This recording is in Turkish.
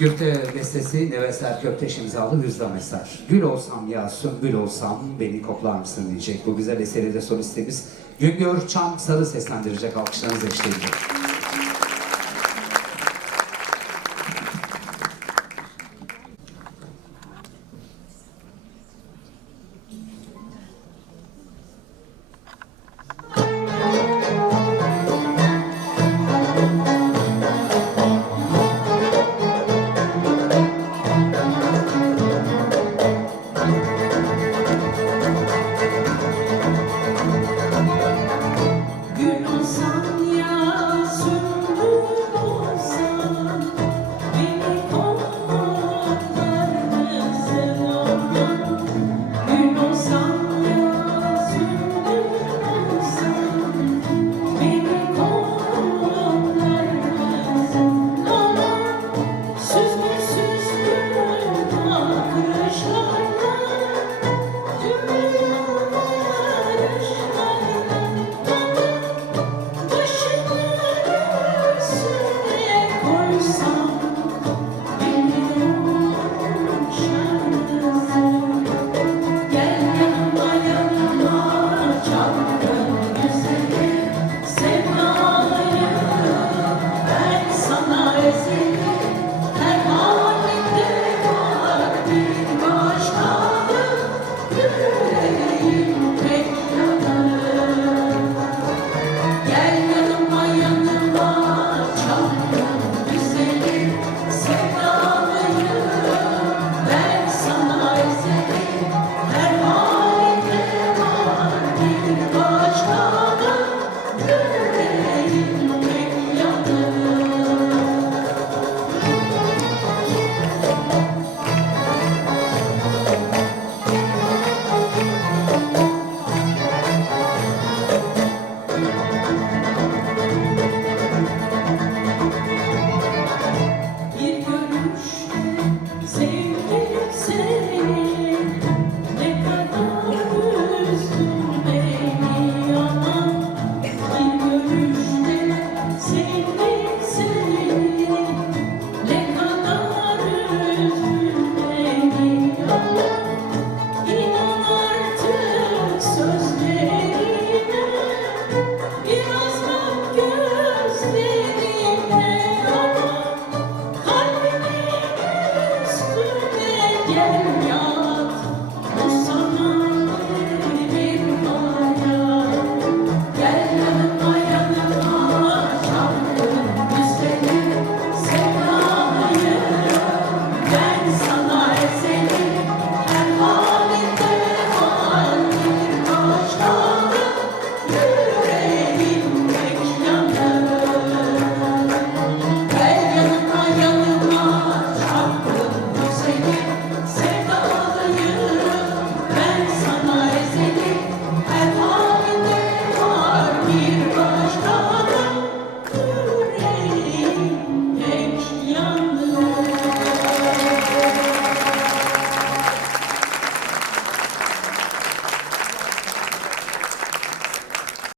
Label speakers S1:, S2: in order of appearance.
S1: Güfte bestesi Nevesler Köfteş imzalı Hüzda Mesar. Gül olsam ya sömbül olsam beni koplar mısın diyecek. Bu güzel eseri de solistimiz Güngör Çam Sarı seslendirecek
S2: alkışlarınızı eşleyecek. Gel yat, bu sana